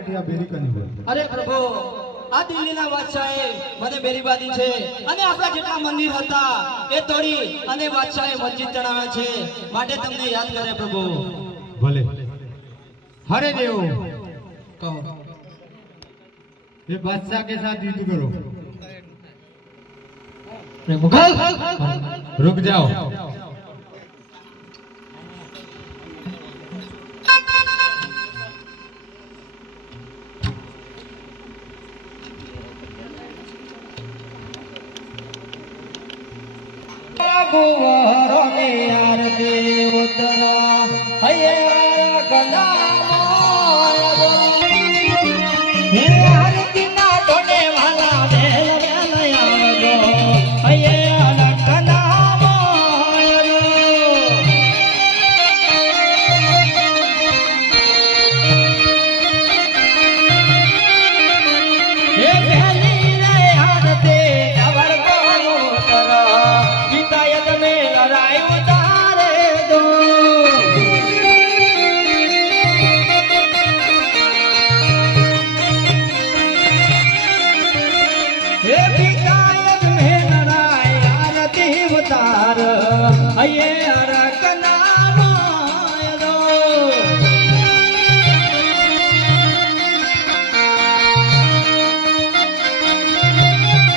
કાઢ્યા બેરી કની બોલ અરે પ્રભુ આ દિલ્હીના બાદશાહે મને બેરીબાદી છે અને આપણા જેટલા મંદિર હતા એ તોડી અને બાદશાહે મસ્જિદ ચણાવ્યા છે માટે તમને યાદ કરે પ્રભુ ભલે हरे देव કહો ये बादशाह के साथ युद्ध करो मुगल रुक जाओ गोवरो में आरती उतरा हया गला हे आरती ना ढोने वाला बेल बेल आवगो हया गला हे पहली रे आरती अवर को उतरा हिदायत में लड़ाई उतारे दो हे हिदायत में लड़ाई आरती उतार ये अरकना दो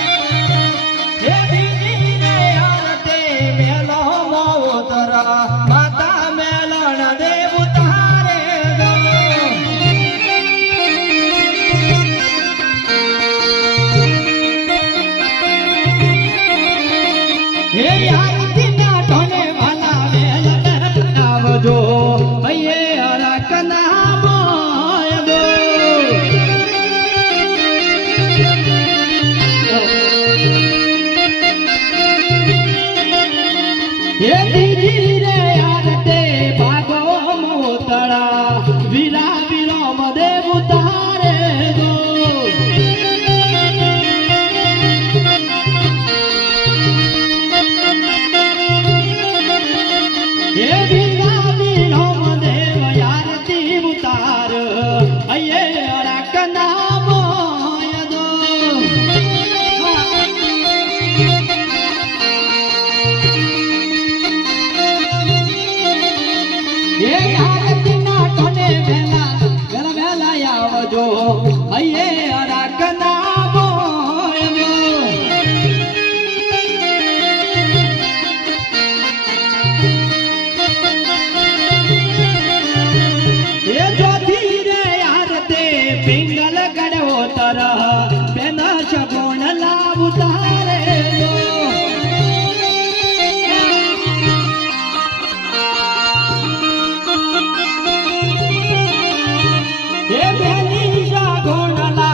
हे बीजी रे आरती मेलो मोतरा माता मेलन देव उतारे दो हे आरती ना ढोने वाला बेल बनावजो ये अरकना मोय दो ये बीजी रे आरती भागो मोतड़ा विला विलोम देव उतारे दो ये विला विलोम देव आरती उतार ये अरकना मोय दो ये आरती ना ढोने वेला वेला वेला आवजो ये अरकना मोय दो ये ज्योति रे आरती पिंगल गड़ो तरह बेना शगुन लाभ उतारे दो ये बेनी शगुन ला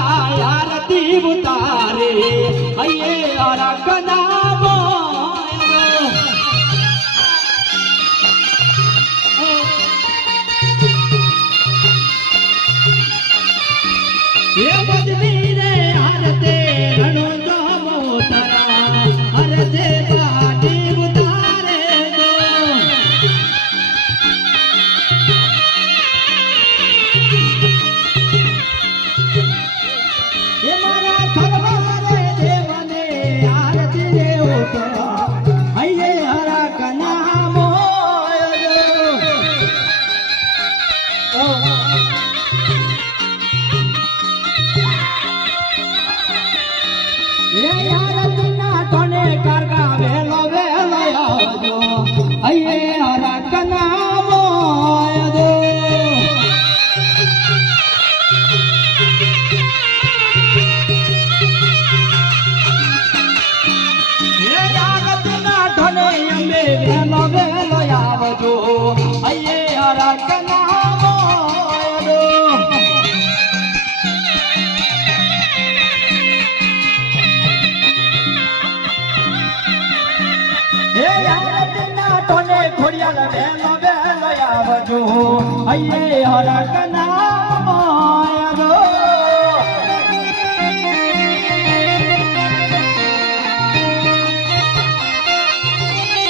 आरती उतारे ये अरकना मोय दो ये बजनी रे आरती रणो जो मोतरा हर जे बाटी उतारे दो ये मारा फलवारे देवने आरती रे उतरा हये हरा कना मोय दो ये आरती ना ढोने करगा वेलो वेलो आवजो ये अरकना मोय दो ये आरती ना ढोने अम्बे वेलो वेलो आवजो ये अरकना मोय दो हे आरती ना ढोने घोड़ियाल वेलो वेलो आवजो ये अरकना मोय दो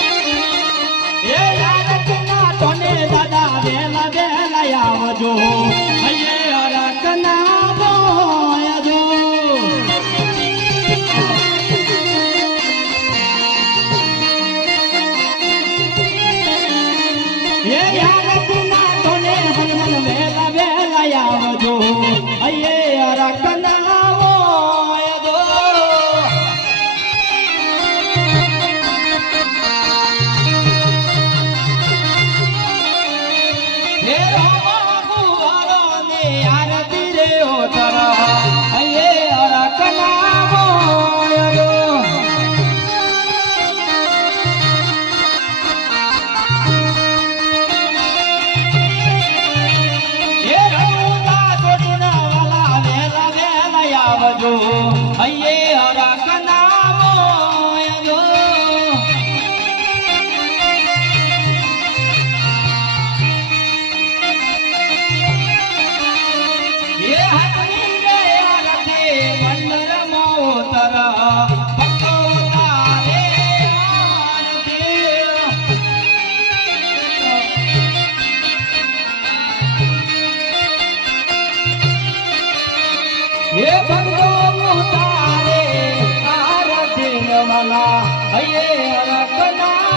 हे आरती ना ढोने दादा वेला वेला आवजो ये अरकना વાલા હૈયે અરકના